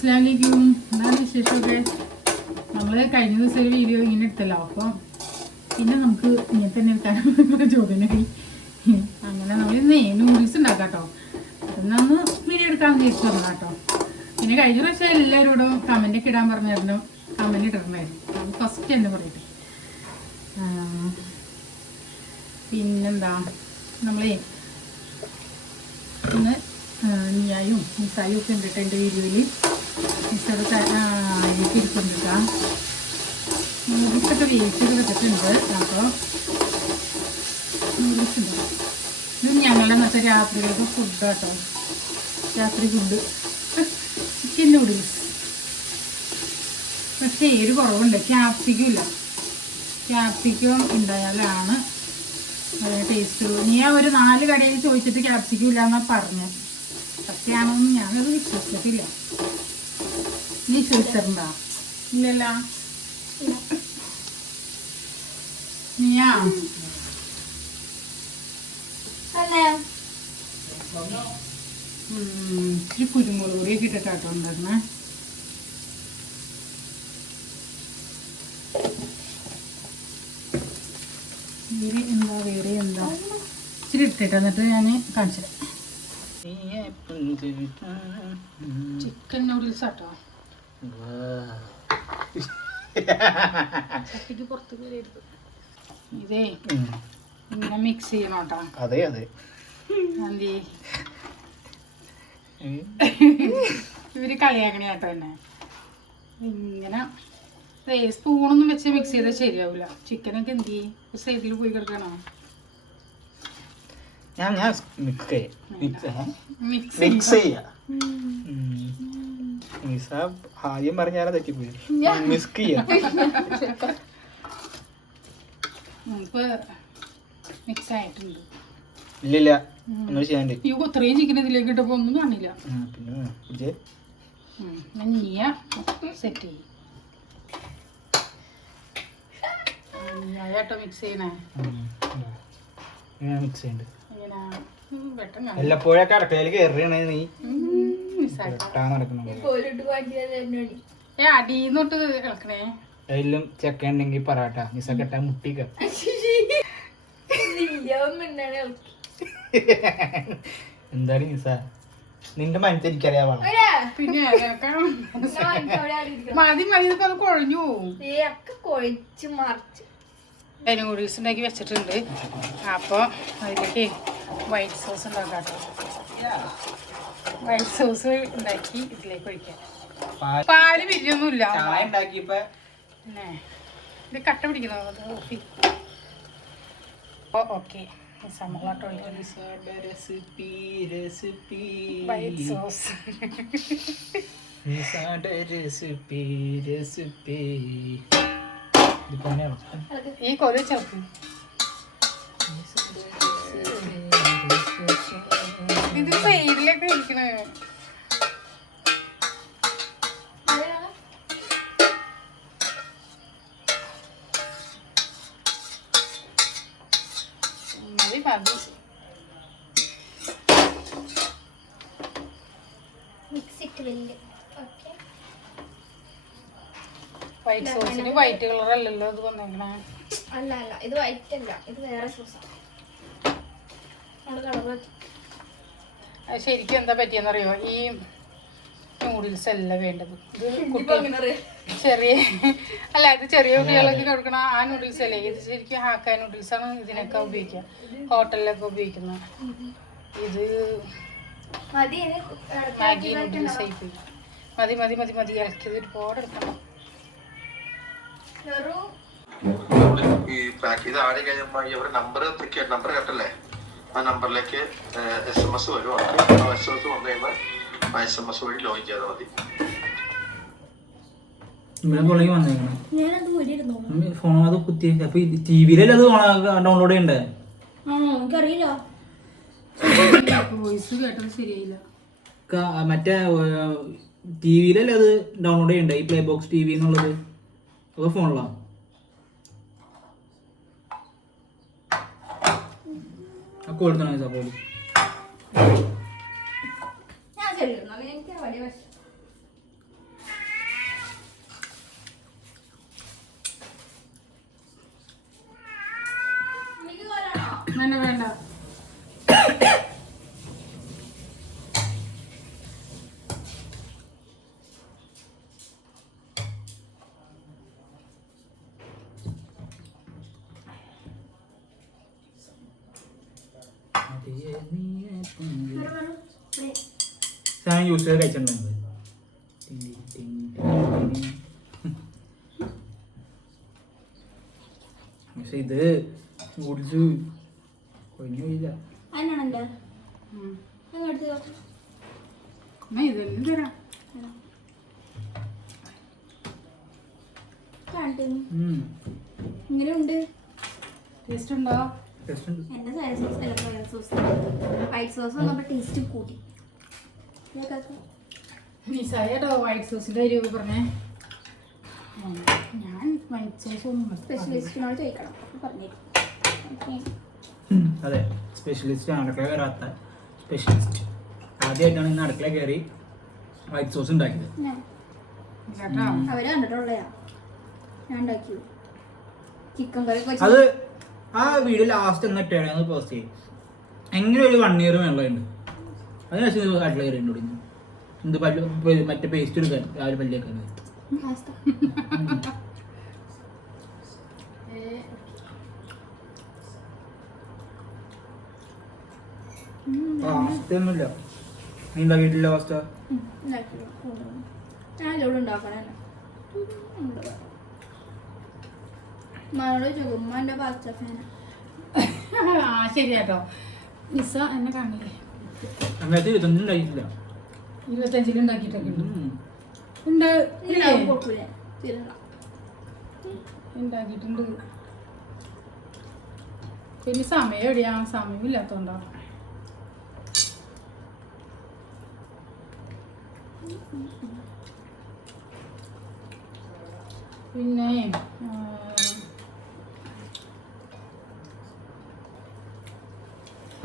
അസ്ലാമലൈക്കും എന്താണ് വിശേഷമൊക്കെ? നമ്മൾ കഴിഞ്ഞ ദിവസം ഒരു വീഡിയോ ഇങ്ങനെ എടുത്തല്ലോ. അപ്പം പിന്നെ നമുക്ക് ഇങ്ങനെ തന്നെ എടുക്കാൻ ചോദ്യം അങ്ങനെ നമ്മൾ ഇന്ന് നൂഡിൽസ് ഉണ്ടാക്കാം കേട്ടോ എന്നൊന്ന് വീഡിയോ എടുക്കാൻ വിചാരിച്ചു തന്നെ കേട്ടോ പിന്നെ കഴിഞ്ഞ പ്രാവശ്യം എല്ലാവരോടും കമന്റ് ഒക്കെ ഇടാൻ പറഞ്ഞായിരുന്നു. കമന്റ് ഇടണമായിരുന്നു അത് ഫസ്റ്റ് തന്നെ പറയട്ടെ പിന്നെന്താ? നമ്മളേ ഇന്ന് നീയായും മിസ്സായും ഒക്കെ ഉണ്ട് കേട്ടോ എന്റെ വീഡിയോയിൽ ഇരിക്കുന്നുണ്ട് കേട്ടോ. നൂഡിൽസൊക്കെ വേവിച്ചത് വെച്ചിട്ടുണ്ട്. അപ്പോൾ നൂഡിൽസ് ഇത് ഞങ്ങളുടെ മറ്റേ രാത്രികൾക്ക് ഫുഡ് കേട്ടോ രാത്രി ഫുഡ് ചിക്കൻ നൂഡിൽസ് പക്ഷേ എരിവ് കുറവുണ്ട്. ക്യാപ്സിക്കും ഇല്ല. ക്യാപ്സിക്കം ഉണ്ടായാലാണ് ടേസ്റ്റ് നീ ആ ഒരു നാല് കടയിൽ ചോദിച്ചിട്ട് ക്യാപ്സിക്കം ഇല്ല എന്നാ പറഞ്ഞത്. സത്യമാണെന്ന് ഞാനത് വിശ്വസിച്ചിട്ടില്ല. നീ ചോദിച്ചിട്ടുണ്ടോ ഇല്ലല്ലോ. നീയാ ഇച്ചിരി കുരുമുളക് പൊടിയൊക്കെ ഇട്ടിട്ടാട്ടോ ഉണ്ടായിരുന്നേ വേറെ എന്താ വേറെ എന്താ? ഇച്ചിരി ഇട്ടിട്ട് എന്നിട്ട് ഞാൻ കാണിച്ചു ചിക്കൻ നൂഡിൽസ് ആട്ടോ ചട്ടിക്ക് പുറത്ത് കയറിയത് ഇതേ ഇങ്ങനെ മിക്സ് ചെയ്യണം കേട്ടോ. അതെ അതെ. ആന്റി ഇവർ കളിയാക്കണ കേട്ടോ എന്നെ. ഇങ്ങനെ സ്പൂണൊന്നും വെച്ച് മിക്സ് ചെയ്താൽ ശരിയാവില്ല ചിക്കനൊക്കെ എന്ത് ചെയ്യും? സൈഡിൽ പോയി കിടക്കണോ ഞാൻ ഞാൻ മിക്സ് ചെയ്യാം. മിക്സ് മിക്സ് ചെയ്യാം. മിസ് ആദ്യം പറഞ്ഞാലും തെറ്റിപ്പോയി. മിസ്ക് ചെയ്യാം മിക്സ് ആയിട്ടുണ്ട് ഇല്ലില്ല ഒന്നും ചെയ്യാണ്ട് ഈ അത്രയും ചിക്കൻ ഇതിലേക്ക് ഇട്ടപ്പോ ഒന്നും കാണില്ല. പിന്നെ കുടിച്ചേ നീയ സെറ്റ് ചെയ്യും. മിക്സ് ചെയ്യണേ. മിക്സ് കാണും വല്ലപ്പോഴൊക്കെ അടുക്കളയിൽ കയറിയാണ് നീ. ഏ അടീന്നോട്ട് ഇളക്കണേ ചെക്ക ഉണ്ടെങ്കിൽ പറയട്ട. നിസ കെട്ടാ മുട്ടിക്ക. എന്തായാലും നിസ നിന്റെ മനസ്സ് എനിക്കറിയാവാ? പിന്നെ ഇളക്കണം. മതി മതി ഇതൊക്കെ അത് കുഴഞ്ഞു പോവും. കൊഴിച്ച് മറിച്ച്. നൂഡിൽസ് ഉണ്ടാക്കി വെച്ചിട്ടുണ്ട്. അപ്പോൾ അതിലേക്ക് വൈറ്റ് സോസ് ഉണ്ടാക്കാം. കേട്ടോ വൈറ്റ് സോസ് ഉണ്ടാക്കി ഇതിലേക്ക് ഒഴിക്കാം. പാൽ പിരിയൊന്നുമില്ല ചായ ഉണ്ടാക്കിയപ്പോ പിന്നെ ഇത് കട്ട പിടിക്കണോ അത് ഓഫി. Oh okay. ഈ റെസിപ്പി റെസിപ്പി വൈറ്റ് സോസ് നിസാന്റെ റെസിപ്പി റെസിപ്പി ഇത് പണിയാണോ ഈ കൊതി ചേർക്ക് സൈഡിലൊക്കെ ഇരിക്കണേ വൈറ്റ് സോസിന് വൈറ്റ് കളർ അല്ലല്ലോ അത് വന്നേക്കണേ. അല്ല അല്ല. ഇത് വൈറ്റ് അല്ല. ഇത് വേറെ സോസാണ് നമ്മൾ കളർ അത് ശരിക്കും എന്താ പറ്റിയെന്നറിയോ? ഈ നൂഡിൽസ് അല്ല വേണ്ടത്. ഇത് കുട്ടി ചെറിയ അല്ല ഇത് ചെറിയ കുട്ടികളൊക്കെ കൊടുക്കണ ആ നൂഡിൽസ് അല്ലേ? ഇത് ശരിക്കും ഹാക്ക നൂഡിൽസ് ആണ് ഇതിനൊക്കെ ഉപയോഗിക്കുക. ഹോട്ടലിലൊക്കെ ഉപയോഗിക്കുന്നത് ഇത് മാഗി നൂഡിൽസ് ആയി പോയി മതി മതി മതി മതി. ഇളക്കിയത് ഒരുപാട് എടുക്കണം. ഈ പാക്ക് ചെയ്ത് ആടി കഴിഞ്ഞപ്പോ നമ്പർ നമ്പർ കട്ടല്ലേ? ആ നമ്പറിലേക്ക് എസ് എം എസ് വരും. ആ എസ് എം എസ് വന്നു കഴിയുമ്പോൾ ആ എസ് എം എസ് വഴി ലോഗിൻ ചെയ്താൽ മതി. ഇവിടെ പുള്ളി വന്നേക്കണം. ഞാനത് മുടിയിരുന്നു ഫോൺ അത് കുത്തി. അപ്പൊ ടി വിയിലല്ലേ അത് ഡൗൺലോഡ് ചെയ്യണ്ടേ? ആ എനിക്കറിയില്ല. വോയിസ് കേട്ടത് ശരിയായില്ല. ക- മറ്റേ ടി വിയിലല്ലേ അത് ഡൗൺലോഡ് ചെയ്യണ്ടേ? ഈ പ്ലേ ബോക്സ് ടി വി എന്നുള്ളത്. അത് ഫോണിലാ ഒക്കെ കൊടുത്തണം ഞാൻ ചെല്ലുന്നു. എനിക്ക് വലിയ വേണ്ട. സാധനം യൂസ് ചെയ്ത് കഴിച്ചിട്ടുണ്ടോ പക്ഷെ ഇത് നൂഡിൽസ് കൊഞ്ഞു പോയില്ല. ടേസ്റ്റ് ഉണ്ടോ Taste ഉണ്ട്. എന്റെ സോയ സോസ് അല്ല സോയ സോസ് വൈറ്റ് സോസ് വന്നപ്പോൾ ടേസ്റ്റ് കൂട്ടി. ഇതൊക്കെ നിസായോ വൈറ്റ് സോസിന്റെ രൂപ പറഞ്ഞേ? ഞാൻ വൈറ്റ് സോസ് ഒന്നും സ്പെഷ്യലിസ്റ്റിനോട് ചോദിക്കണം. പറഞ്ഞേക്കും. അതെ. സ്പെഷ്യലിസ്റ്റ് അടുക്കള വരാത്ത സ്പെഷ്യലിസ്റ്റ് ആദ്യമായിട്ടാണ് ഇന്ന് അടുക്കള കയറി വൈറ്റ് സോസ് ഉണ്ടാക്കിയത്. അവർ കണ്ടിട്ടുള്ളയാ. ഞാൻ ഉണ്ടാക്കിയത്. ചിക്കൻ കറി അത് ആ വീഡിയോ ലാസ്റ്റ് എന്നിട്ടാണ് പോസ്റ്റ് ചെയ്യും എങ്ങനെ ഒരു വൺ ഇയർ വെള്ളമുണ്ട് അതിനുശേഷം ഇത് അടുക്കള കയറി ഉണ്ട് എന്ത് പല്ല് മറ്റേ പേസ്റ്റ് എടുക്കാൻ രാവിലെ പല്ലിയൊക്കെ ഒന്നുമില്ല നീ ഉണ്ടാക്കിയിട്ടില്ല അവസ്ഥ. ഞാൻ ഇവിടെ ഉണ്ടാക്കണേ ഉമ്മാനോട് ചോദിക്കും ഉമ്മ എന്റെ പാസ്ത ഫാനാ ആ? ശരി കേട്ടോ നിസ എന്നെ കാണില്ലേ? അങ്ങനത്തെ ഇരുപത്തൊന്നും ഉണ്ടാക്കിയിട്ടില്ല ഇരുപത്തഞ്ചിൽ ഉണ്ടാക്കിയിട്ടൊക്കെ ഉണ്ട്. ഉം. ഉണ്ട് ഇല്ല ഇല്ലേ? കുഴപ്പമില്ല ഉണ്ടാക്കിയിട്ടുണ്ട്. പിന്നെ സമയം എവിടെയാ? സമയം ഇല്ലാത്തോണ്ടോ. പിന്നെ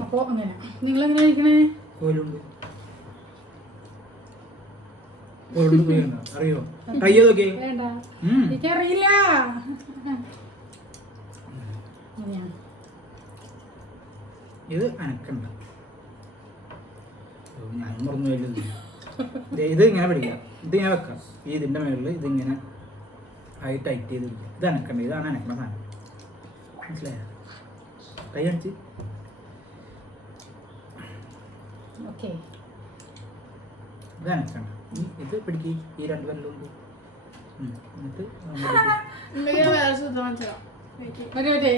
അപ്പോ അങ്ങനെ. നിങ്ങൾ എങ്ങനെ ഇരിക്കണേ അറിയോ? ട്രൈ എനിക്കറിയില്ല. ഇത് അനക്കണ്ട. ഞാൻ മറന്നു ഇത്. ഇങ്ങനെ പിടിക്കാം. ഇത് ഇങ്ങനെ വെക്കാം. ഈ ഇതിന്റെ മേളിൽ ഇതിങ്ങനെ ആയി ടൈറ്റ് ചെയ്ത് ഇത് അനക്കണ്ട. ഇതാണ് അനക്കണ സാധനം. മനസ്സിലായോ? കൈ കാണിച്ച് ഓക്കെ ഇത് അനക്കണ്ട ഇത് പിടിക്ക്. ഈ രണ്ട് വെല്ലുണ്ട് എന്നിട്ട്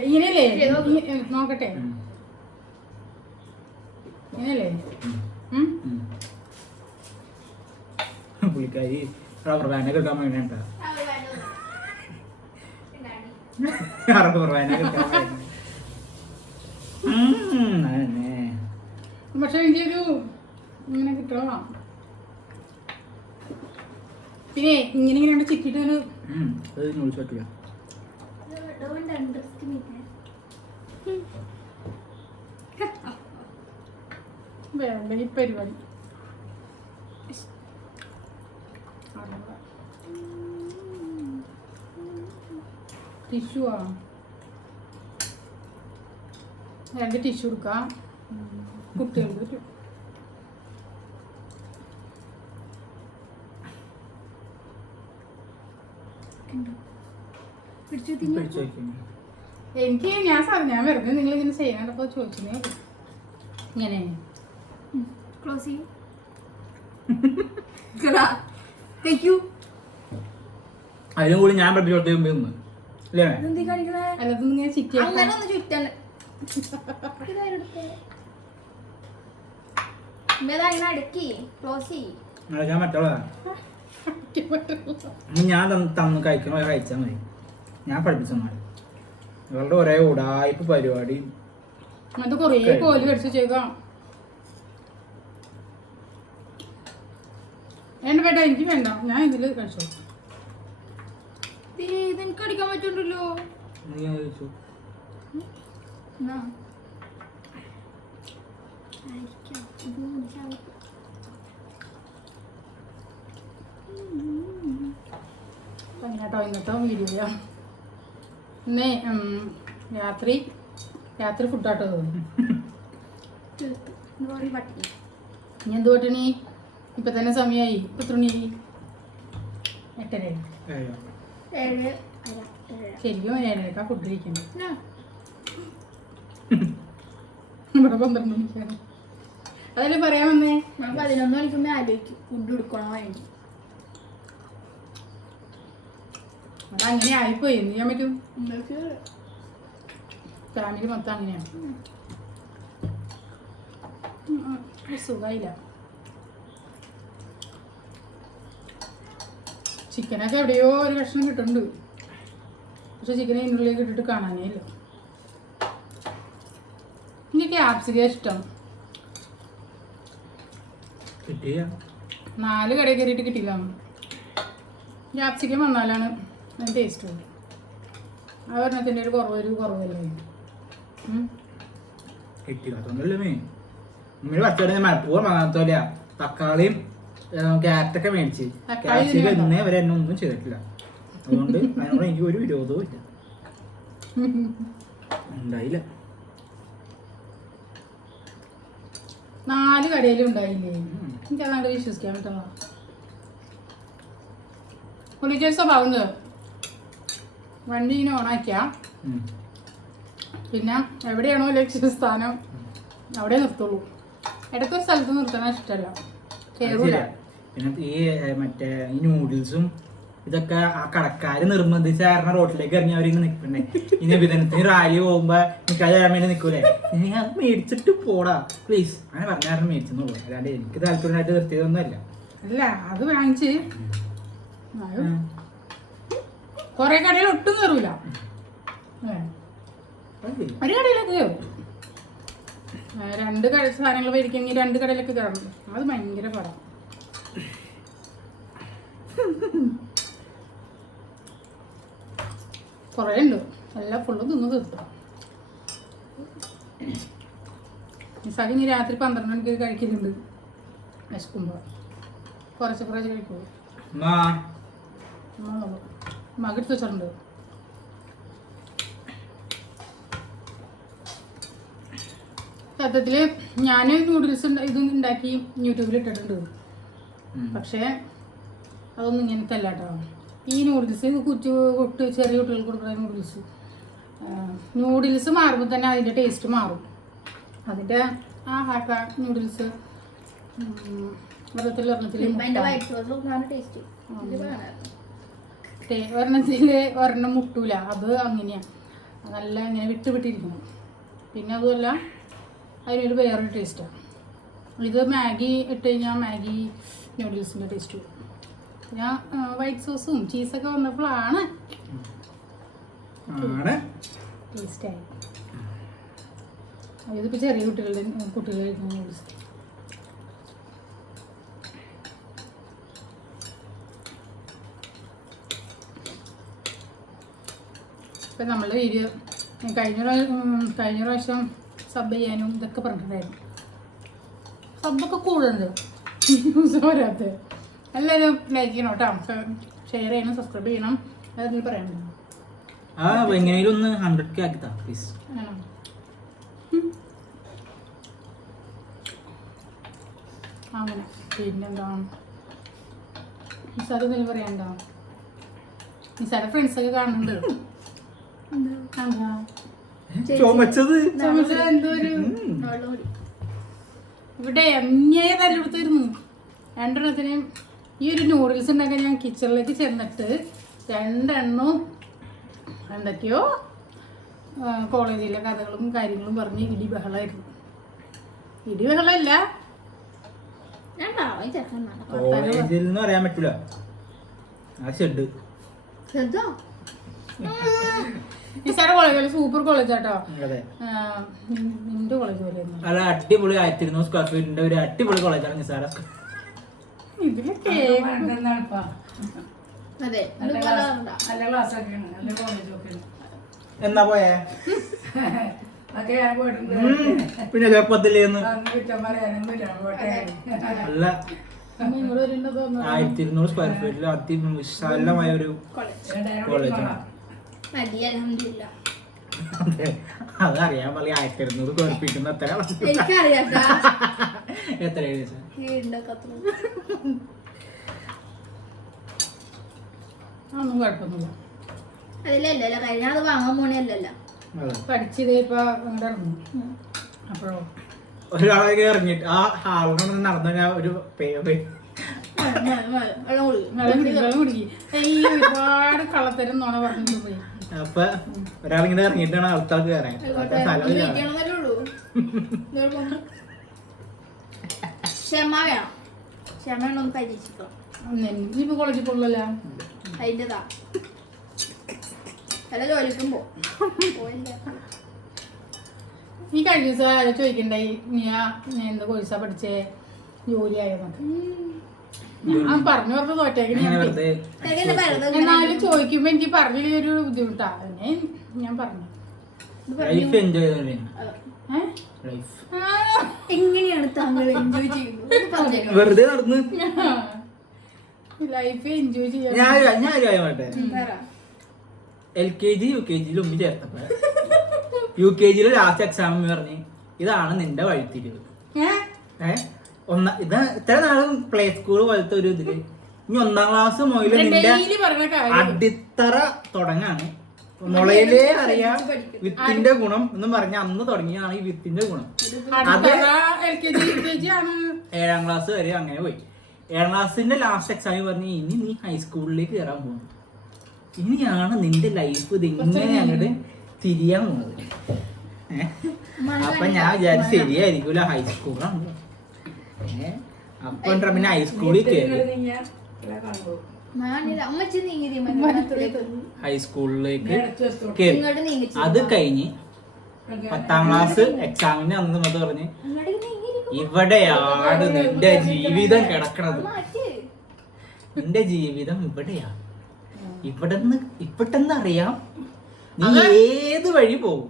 ഇങ്ങനെയല്ലേ? നോക്കട്ടെ. ഇങ്ങനെയല്ലേ. പുള്ളിക്കാരി റബ്ബർ ബാനൊക്കെ ഇട്ടാൻ വേണ്ട റബ്ബർ ബാനൊക്കെ ഇട്ടാൻ വേണ്ടി ഉം, അതന്നെ. പക്ഷെ എനിക്കൊരു ഇങ്ങനെ കിട്ടണം ഇങ്ങനെ ഇങ്ങനെ ചിക്കിട്ട് പറ്റില്ല. വേണ്ട ഈ പരിപാടി. ടിഷ്യൂ ആ. രണ്ട് ടിഷ്യൂ എടുക്കാം. കുട്ടികൾക്ക് പിടിച്ചു. എനിക്ക് ഞാൻ ഞാൻ വെറുതെ നിങ്ങൾ ഇങ്ങനെ ചെയ്യാണ്ടപ്പോ ചോദിച്ചേ ഇങ്ങനെ. ക്ലോസ് ചെയ്യും. അതിനും കൂടി ഞാൻ ചെയ്യും. നിങ്ങളെ ഞാൻ മറ്റുള്ള ഞാൻ തന്ന് കഴിക്കണോ കഴിച്ചാൽ മതി. ഞാൻ പഠിപ്പിച്ചു മതി നിങ്ങളുടെ ഒരേ ഉടായ്പ പരിപാടി അത് കൊറേ കോൽ കടിച്ചു ചെയ്താ വേണ്ട വേണ്ട എനിക്ക് വേണ്ട. ഞാൻ ഇതിൽ കഴിച്ചോ ഇതെനിക്ക് അടിക്കാൻ പറ്റുണ്ടല്ലോ നീ ഞാൻ ഇത് മനസ്സിലാവും. കേട്ടോ ഇന്നത്തെ വീഡിയോ ഇന്നേ രാത്രി രാത്രി ഫുഡാട്ടോ ആട്ടോ തോന്നുന്നു പറയും പട്ടിണി ഇനി എന്ത് പറ്റണി ഇപ്പൊ തന്നെ സമയമായി ഇപ്പൊ തുണി മണി എട്ടര ശരിക്കും ഏഴരക്കാ ഫുഡ് കഴിക്കുന്നത് ആ. ഇവിടെ പന്ത്രണ്ട് മണിക്കാണ്. അതല്ലേ പറയാൻ വന്നേ? ഞാൻ പതിനൊന്ന് മണിക്കുമ്പോ ആലോചിക്കും. ഫുഡ് കൊടുക്കണോ വേണ്ടി അതങ്ങനെ ആയിപ്പോയി. എന്ത് ചെയ്യാൻ പറ്റും ഫാമിലി മൊത്തം അങ്ങനെയാണ്. സുഖമായില്ല ചിക്കനൊക്കെ എവിടെയോ ഒരു കഷ്ണം കിട്ടുന്നുണ്ട് പക്ഷെ ചിക്കനെ ഇതിനുള്ളിലേക്ക് ഇട്ടിട്ട് കാണാനേ ഇല്ല. എനിക്ക് ക്യാപ്സിക്ക ഇഷ്ടം. കിട്ടിയ? നാല് കടയിൽ കയറിയിട്ട് കിട്ടിയില്ല. ക്യാപ്സിക്കം വന്നാലാണ്. അതിന് ടേസ്റ്റ് ഉണ്ട്. ആ ഒരെണ്ണത്തിന്റെ ഒരു കുറവ് ഒരു കുറവല്ലേ ഉമ്മയുടെ മലപ്പൂർവം വാങ്ങാത്തോല തക്കാളിയും ക്യാരറ്റൊക്കെ മേടിച്ച്. ഇന്നേ വരെ എന്നെ ഒന്നും ചെയ്തിട്ടില്ല. അതുകൊണ്ട് അതിനോട് എനിക്ക് ഒരു വിരോധവും ഇല്ല. ഉണ്ടായില്ല. നാല് കടയിലും ഉണ്ടായില്ലേ? എനിക്ക് അതാണ്ട് വിശ്വസിക്കാൻ പറ്റുന്ന പുള്ളിക്കൊരു സ്വഭാവം വണ്ടി ഇങ്ങനെ ഓണാക്കിയാ. പിന്നെ എവിടെയാണോ ലക്ഷ്യസ്ഥാനം അവിടെ നിർത്തുള്ളൂ. ഇടയ്ക്കൊരു സ്ഥലത്ത് നിർത്തണ ഇഷ്ടമല്ല അത് പിന്നെ ഈ മറ്റേ ഈ നൂഡിൽസും ഇതൊക്കെ ആ കടക്കാര് നിർബന്ധിച്ച കാരണം റോട്ടിലേക്ക് ഇറങ്ങി അവരിങ്ങനെ നിൽക്കണ്ടേ ഇനി നബിതനത്തിന് റാലി പോകുമ്പോ എനിക്ക് അത് വേണ്ടി നിൽക്കൂലേ നീ അത് മേടിച്ചിട്ട് പോടാ. പ്ലീസ് അങ്ങനെ പറഞ്ഞ കാരണം മേടിച്ചെന്നുള്ളൂ. അല്ലാണ്ട് എനിക്ക് താല്പര്യമായിട്ട് നിർത്തിയതൊന്നും അല്ല അല്ല അത് വാങ്ങിച്ച്. കുറെ കടയിൽ ഒട്ടും കയറൂല. ഒരു കടയിലൊക്കെ കയറും രണ്ട് കട സാധനങ്ങൾ മേടിക്കുമെങ്കിൽ രണ്ട് കടയിലൊക്കെ കയറണം അത് ഭയങ്കര പടം. കുറേ ഉണ്ട്. എല്ലാം ഫുള്ളും തിന്ന് തീർത്തു? നിസാഖ് ഇനി രാത്രി പന്ത്രണ്ട് മണിക്ക് കഴിക്കലുണ്ട്. വിശക്കുമ്പോൾ കുറച്ച് കുറച്ച് കഴിക്കുള്ളൂ മകെടുത്ത് വെച്ചിട്ടുണ്ട്. സത്യത്തിൽ ഞാൻ നൂഡിൽസ് ഇത് ഉണ്ടാക്കി യൂട്യൂബിൽ ഇട്ടിട്ടുണ്ട്. പക്ഷേ അതൊന്നും ഇങ്ങനത്തെ അല്ല കേട്ടോ ഈ നൂഡിൽസ് കുച്ചു കൊട്ട് ചെറിയ കുട്ടികൾക്ക് കൊടുക്കുന്ന നൂഡിൽസ് നൂഡിൽസ് മാറുമ്പോൾ തന്നെ അതിന്റെ ടേസ്റ്റ് മാറും. അതിന്റെ ആ ഹാക്ക നൂഡിൽസ് വെള്ളത്തിൽ ഒരെണ്ണത്തിൽ സോസ് ടേസ്റ്റ് ഇത് ഒരെണ്ണത്തിൽ ഒരെണ്ണത്തിൽ ഒരെണ്ണം മുട്ടൂല. അത് അങ്ങനെയാണ് നല്ല ഇങ്ങനെ വിട്ട് വിട്ടിരിക്കണം പിന്നെ അതുമല്ല അതിനൊരു വേറൊരു ടേസ്റ്റാണ് ഇത് മാഗി ഇട്ട് കഴിഞ്ഞാൽ മാഗി നൂഡിൽസിന്റെ ടേസ്റ്റ് വരും. ഞാൻ വൈറ്റ് സോസും ചീസൊക്കെ വന്നപ്പോഴാണ് ടേസ്റ്റായി ഇതിപ്പോൾ ചെറിയ കുട്ടികളുടെ കുട്ടികൾ കഴിക്കുന്ന നൂഡിൽസ് ഇപ്പം നമ്മളുടെ വീഡിയോ കഴിഞ്ഞ കഴിഞ്ഞ പ്രാവശ്യം സബ് ചെയ്യാനും ഇതൊക്കെ പറഞ്ഞിട്ടുണ്ടായിരുന്നു. സബൊക്കെ കൂടുന്നുണ്ട് ന്യൂസ് വരാത്ത എല്ലാവരും ലൈക്ക് ചെയ്യണം കേട്ടോ ഷെയർ ചെയ്യണം സബ്സ്ക്രൈബ് ചെയ്യണം. അതെന്തെങ്കിലും പറയാനുണ്ടോ. ആ എങ്ങനെയും ഒന്ന് ഹൺഡ്രഡ് കെ ആക്കി താ പ്ലീസ് ആണോ? അങ്ങനെ. പിന്നെന്താ? എന്തെങ്കിലും പറയാനുണ്ടോ? നിസാറെ ഫ്രണ്ട്സൊക്കെ കാണുന്നുണ്ട്. ചുമച്ചത്? ചുമച്ചത്. എന്തോ ഒരു ഇവിടെ എമ്മയെ തല്ലെടുത്തിരുന്നു രണ്ടെണ്ണത്തിനെയും ഈ ഒരു നൂഡിൽസ് ഉണ്ടാക്കാൻ ഞാൻ കിച്ചണിലേക്ക് ചെന്നിട്ട് രണ്ടെണ്ണവും എന്തൊക്കെയോ കോളേജിലെ കഥകളും കാര്യങ്ങളും പറഞ്ഞ് ഇടി ബഹളമായിരുന്നു ഇടി ബഹളമല്ല കോളേജിൽ എന്ന് പറയാൻ പറ്റൂല. ആ ഷെഡ് നിസാര കോളേജ് സൂപ്പർ നിന്റെ അല്ല അടിപൊളി ആയിരത്തി ഇരുന്നൂറ് സ്ക്വയർ ഫീറ്റിന്റെ ഒരു അടിപൊളി കോളേജാണ് നിസാര. ഇതിൽ എന്നാ പോയേ? പിന്നെ ചെറുപ്പത്തിലേന്ന് തോന്നുന്നു ആയിരത്തി ഇരുന്നൂറ് സ്ക്വയർ ഫീറ്റിൽ അതിവിശാലമായ ഒരു കോളേജ് കോളേജാണ് മതി അലഹമില്ല അതെ അതറിയാൻ പറയാ ആയിരത്തി ഇരുന്നൂറ് കുഴപ്പിക്കുന്ന എത്ര എനിക്കറിയാട്ടാ. എത്ര കുഴപ്പമൊന്നുമില്ല. അതിലല്ലല്ലോ അത് വാങ്ങാൻ പോണല്ലോ പഠിച്ചതേ ഇപ്പൊ അപ്പോഴോ? ഒരാളെ ഇറങ്ങിട്ട് ആ ഹാളിനോട് നടന്ന ഞാൻ ഒരു ഒരുപാട് കള്ളത്തരം നോണ പറഞ്ഞിട്ട് പോയി. അപ്പൊ ഒരാളിങ്ങനെ ഇറങ്ങിയിട്ടാണ് കയറാൻ സ്ഥലമില്ല ഉള്ളൂ. ഇതൊരു ക്ഷമ വേണം. ക്ഷമ വേണം ഒന്ന് പരീക്ഷിക്കണം ഇനിയിപ്പോ കോളേജിൽ പോകണല്ലോ അതിന്റെതാ. വല്ല ജോലിക്കും പോ. പോയില്ല. ഈ കഴിഞ്ഞ ദിവസം ചോദിക്കണ്ടായി? നീ എന്താ നീ കോഴ്സാ പഠിച്ചേ? ജോലിയായെന്നൊക്കെ ഞാൻ പറഞ്ഞു തോറ്റേക്കണ എന്നാലും ചോദിക്കുമ്പോ എനിക്ക് പറഞ്ഞില്ല ഒരു ബുദ്ധിമുട്ടാ? ഞാൻ പറഞ്ഞു. ലൈഫ് എൻജോയ് എങ്ങനെയാണ് താങ്കൾ എൻജോയ് ചെയ്യുന്നത്? ഒന്ന് പറഞ്ഞേക്കണം. വെറുതെ നടന്ന്. ലൈഫ് എൻജോയ് ചെയ്യാൻ ഞാൻ ഞാൻ. L K G U K ജിയിൽ മുമ്പ് ചേർത്തപ്പോ. യു കെ ജിയിലെ ലാസ്റ്റ് എക്സാം പറഞ്ഞ് ഇതാണ് നിന്റെ വഴിത്തിരിവ്. ഏഹ് ഒന്ന ഇത് ഇത്ര നാളും പ്ലേ സ്കൂൾ പോലത്തെ ഒരു ഇതിൽ. ഇനി ഒന്നാം ക്ലാസ് മുതൽ നിന്റെ അടിത്തറ തുടങ്ങാണ്. മുളയിലേ അറിയാം വിത്തിന്റെ ഗുണം എന്ന് പറഞ്ഞ അന്ന് തുടങ്ങിയാണ് ഈ വിത്തിന്റെ ഗുണം. ആണ്. ഏഴാം ക്ലാസ് വരെ അങ്ങനെ പോയി. ഏഴാം ക്ലാസ്സിന്റെ ലാസ്റ്റ് എക്സാം പറഞ്ഞ് ഇനി നീ ഹൈസ്കൂളിലേക്ക് കയറാൻ പോകുന്നു. ഇനിയാണ് നിന്റെ ലൈഫ് ഇത് ഇങ്ങനെ അങ്ങോട്ട് തിരിയാൻ പോകുന്നത്? അപ്പൊ ഞാൻ വിചാരിച്ചു ശരിയായിരിക്കൂല ഹൈസ്കൂളാണ് ഏ അപ്പൊ എന്താ പിന്നെ ഹൈസ്കൂളിൽ കയറി. ഹൈസ്കൂളിലേക്ക് കയറി അത് കഴിഞ്ഞ് പത്താം ക്ലാസ് എക്സാമിന് അന്ന് മത പറഞ്ഞ് ഇവിടെയാണ് നിന്റെ ജീവിതം കിടക്കണത്. നിന്റെ ജീവിതം ഇവിടെയാണ് ഇവിടെന്ന് ഇവിടെന്ന് അറിയാം. നീ ഏത് വഴി പോകും?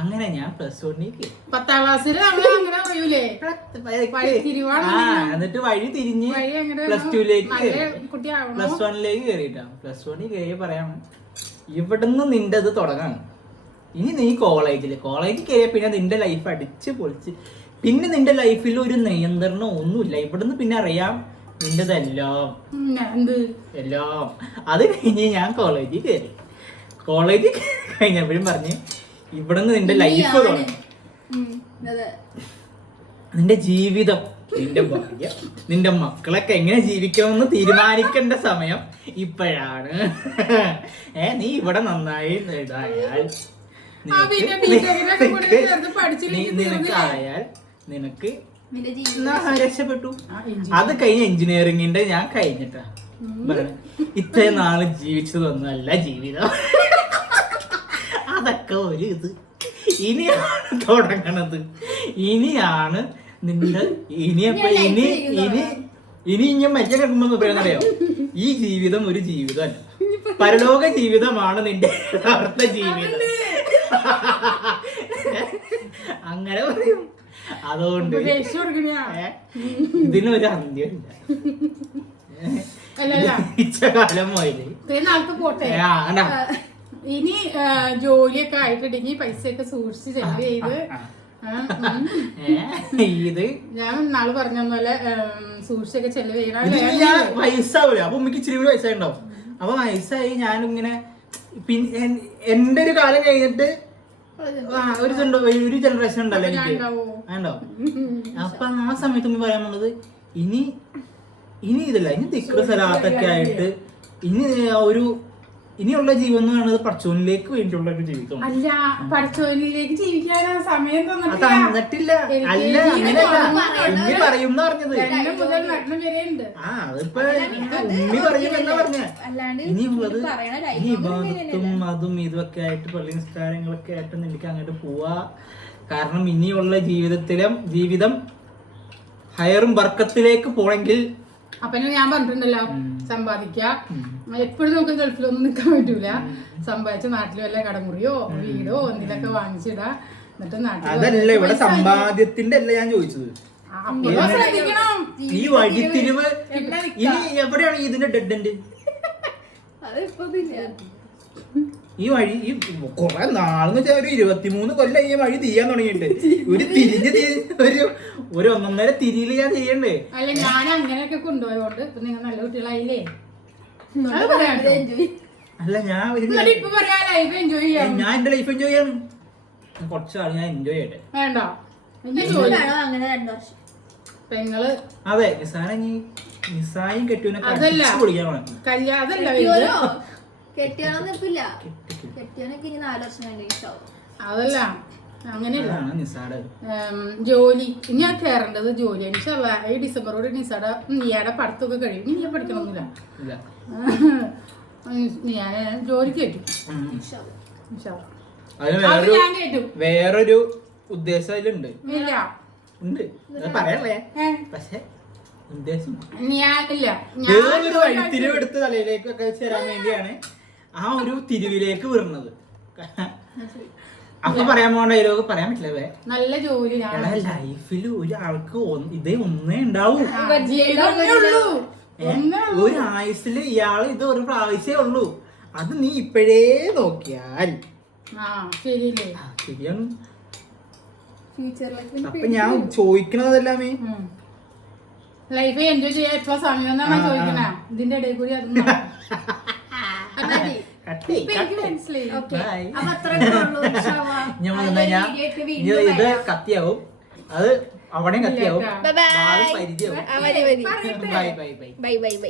അങ്ങനെ ഞാൻ പ്ലസ് വണ്ണിക്ക് പത്താം ക്ലാസ്സിൽ അങ്ങനെ അറിയൂലേ? എന്നിട്ട് വഴി തിരിഞ്ഞ് പ്ലസ് കുട്ടിയാവണം. പ്ലസ് വണ്ണിലേക്ക് കയറിയിട്ടാ പ്ലസ് വണ്ണിൽ കയറി പറയാം ഇവിടുന്ന് നിന്റെ ഇത് തുടങ്ങാണ്. ഇനി നീ കോളേജിൽ കോളേജിൽ കയറിയ പിന്നെ നിന്റെ ലൈഫ് അടിച്ച് പൊളിച്ച്. പിന്നെ നിന്റെ ലൈഫിൽ ഒരു നിയന്ത്രണം ഒന്നുമില്ല. ഇവിടുന്ന് പിന്നെ അറിയാം നിന്റെതെല്ലാം. എല്ലാം. അത് കഴിഞ്ഞ് ഞാൻ കോളേജിൽ കയറി കോളേജിൽ കഴിഞ്ഞപ്പോഴും പറഞ്ഞ് ഇവിടുന്ന് നിന്റെ ലൈഫ് തുടങ്ങി. നിന്റെ ജീവിതം നിന്റെ ഭാര്യ നിന്റെ മക്കളൊക്കെ എങ്ങനെ ജീവിക്കണമെന്ന് തീരുമാനിക്കേണ്ട സമയം ഇപ്പോഴാണ്. ഏ നീ ഇവിടെ നന്നായി ഇതായാൽ പിന്നെ നിനക്ക് രക്ഷപ്പെട്ടു. അത് കഴിഞ്ഞ എഞ്ചിനീയറിംഗിന്റെ ഞാൻ കഴിഞ്ഞിട്ടാ. ഇത്രയും നാൾ ജീവിച്ചതൊന്നുമല്ല ജീവിതം. അതൊക്കെ ഒരു ഇത്. ഇനിയാണ് തുടങ്ങണത്. ഇനിയാണ് നിന്റെ ഇനിയപ്പോ ഇനി ഇനി ഇനി ഞാൻ മരിച്ച കിടക്കുമ്പോ പറയുന്നറിയോ? ഈ ജീവിതം ഒരു ജീവിതമല്ല. പരലോക ജീവിതമാണ് നിന്റെ യഥാർത്ഥ ജീവിതം. അങ്ങനെ പറയും. അതുകൊണ്ട്? ഇതിനൊരു അന്ത്യമില്ല. ഇച്ചകാലം അല്ല ഇനി ജോലിയൊക്കെ ആയിട്ടുണ്ടെങ്കിൽ പൈസയൊക്കെ സൂക്ഷിച്ച് ചെലവ് ചെയ്ത്. ഇത്? ഞാൻ നാൾ പറഞ്ഞ പോലെ സൂക്ഷിച്ചൊക്കെ ചെലവ് ചെയ്യണം വയസ്സാവൂല? അപ്പൊ ഉമ്മക്ക് ഇച്ചിരി കൂടി ഉണ്ടാവും അപ്പൊ വയസ്സായി ഞാനിങ്ങനെ പിന്നെ എന്റെ ഒരു കാലം കഴിഞ്ഞിട്ട് ഒരു ഒരു ജനറേഷൻ ഉണ്ടല്ലോ എനിക്ക്. ഉണ്ടാവോ? ഉണ്ടാവും അപ്പൊ ആ സമയത്ത് ഉമ്മ പറയാൻ പോണത് ഇനി ഇനി ഇതില്ല ഇനി ദിക്ര സ്ഥലത്തൊക്കെ ആയിട്ട് ഇനി ഒരു ഇനിയുള്ള ജീവൻ എന്ന് പറയുന്നത് പടച്ചോനിലേക്ക് വേണ്ടിയുള്ള ഒരു ജീവിതം. അല്ല പടച്ചോനിലേക്ക് ജീവിക്കാൻ സമയം അത് തന്നിട്ടില്ല. അല്ല അങ്ങനെയല്ല. ഉമ്മി പറയും പറഞ്ഞത്. മുതൽ നഗ്നം വരെ ഉണ്ട് ആ അതിപ്പോ ഉമ്മി പറയും എന്നാ പറഞ്ഞ. ഇനി അതും ഇതൊക്കെ ആയിട്ട് പള്ളി നിസ്കാരങ്ങളൊക്കെ ആയിട്ട് നിനക്ക് അങ്ങോട്ട് പോവാ. കാരണം ഇനിയുള്ള ജീവിതത്തിലും ജീവിതം ഹയറും വർക്കത്തിലേക്ക് പോണെങ്കിൽ അപ്പൊ ഞാൻ പറഞ്ഞിട്ടുണ്ടല്ലോ സമ്പാദിക്ക. എപ്പോഴും നമുക്ക് ഗൾഫിലൊന്നും നിൽക്കാൻ പറ്റൂല. സമ്പാദിച്ച നാട്ടിൽ വല്ല കടമുറിയോ വീടോ എന്തിനൊക്കെ വാങ്ങിച്ചിടാ എന്നിട്ട് നാട്ടിൽ അതല്ല ഇവിടെ സമ്പാദ്യത്തിന്റെ അല്ല ഞാൻ ചോദിച്ചത്? ഈ വഴിത്തിരിവ് ഇനി എവിടെയാണ് ഇതിന്റെ ഡെഡ് എൻഡ് അത് ഇപ്പൊ ഈ വഴി ഈ കൊറേ നാളെന്ന് വെച്ചാൽ ഒരു ഇരുപത്തിമൂന്ന് കൊല്ലം ഈ വഴി തിരിയാൻ തുടങ്ങിയിട്ടുണ്ട്. ഒരു തിരിഞ്ഞ് ഒരു ഒരു ഒന്നൊന്നര തിരിയിൽ ഞാൻ ചെയ്യണ്ടേ? അല്ല ഞാൻ അങ്ങനെയൊക്കെ കൊണ്ടുപോയോണ്ട് ഇപ്പൊ നിങ്ങൾ നല്ല കുട്ടികളായില്ലേ. അല്ല ഞാൻ ഇപ്പൊ പറയാ ലൈഫ് എൻജോയ് ചെയ്യാം ഞാൻ എന്റെ ലൈഫ് എൻജോയ് ചെയ്യണം. കുറച്ചാൾ ഞാൻ എൻജോയ് ചെയ്യട്ടെ. വേണ്ട? എനിക്ക് ജോലി. അങ്ങനെ രണ്ടു വർഷം. പെങ്ങൾ അതെ നിസാന നീ നിസായും കെട്ടിയവനെ അതല്ല. കടിച്ച് പൊളിക്കാൻ വേണം കല്യാണം അതല്ല കെട്ടിയോനോ വലുത്. കെട്ടിയോണൊന്നും ഇപ്പില്ല കെട്ടിയോനൊക്കെ ഇനി നാല് വർഷം കഴിഞ്ഞ അതല്ല. അങ്ങനെയല്ല. ജോലി. ഇനി ഞാൻ കയറേണ്ടത് ജോലി. ഇൻഷാല്ല ഈ ഡിസംബറോട് നിസാട നീയാടെ പഠിത്തമൊക്കെ കഴിയും. നീ ഞാൻ പഠിക്കണമെന്നില്ല ഞാൻ ജോലി കേട്ടു വേറൊരു ഉദ്ദേശം അതിലുണ്ട്. ഇല്ല. ഉണ്ട്. പറയല്ലേ? പറയാനല്ലേ ഏ, പക്ഷെ ഉദ്ദേശം ഞാനില്ല വേറൊരു വഴിത്തിരിവ് എടുത്ത് തലയിലേക്ക് ഒക്കെ വെച്ച് വേണ്ടിയാണ് ആ ഒരു തിരിവിലേക്ക് വിടുന്നത്. അപ്പൊ പറയാൻ പോകണ്ട ഡയലോഗ് പറയാൻ പറ്റില്ല നല്ല ജോലി ലൈഫിൽ ഒരാൾക്ക് ഇതേ ഒന്നേ ഉണ്ടാവൂ. ആ, ജീവിതം ഒന്നേ ഉള്ളൂ. ഒന്നേ ഒരു ആയുസിൽ ഇയാൾ ഇത് ഒരു പ്രാവശ്യമേ ഉള്ളൂ. അത് നീ ഇപ്പോഴേ നോക്കിയാൽ. ശരിയാണ്. അപ്പൊ ഞാൻ ചോദിക്കണതെല്ലാം ലൈഫ് എൻജോയ് ചെയ്യാൻ എപ്പോ സമയം. ഇതിന്റെ ഇടയിൽ കൂടി അതൊന്നും ഇത്. കത്തിയാവും. അത് അവിടെയും കത്തിയാവും. പരിചയാവും ബൈ ബൈ ബൈ ബൈ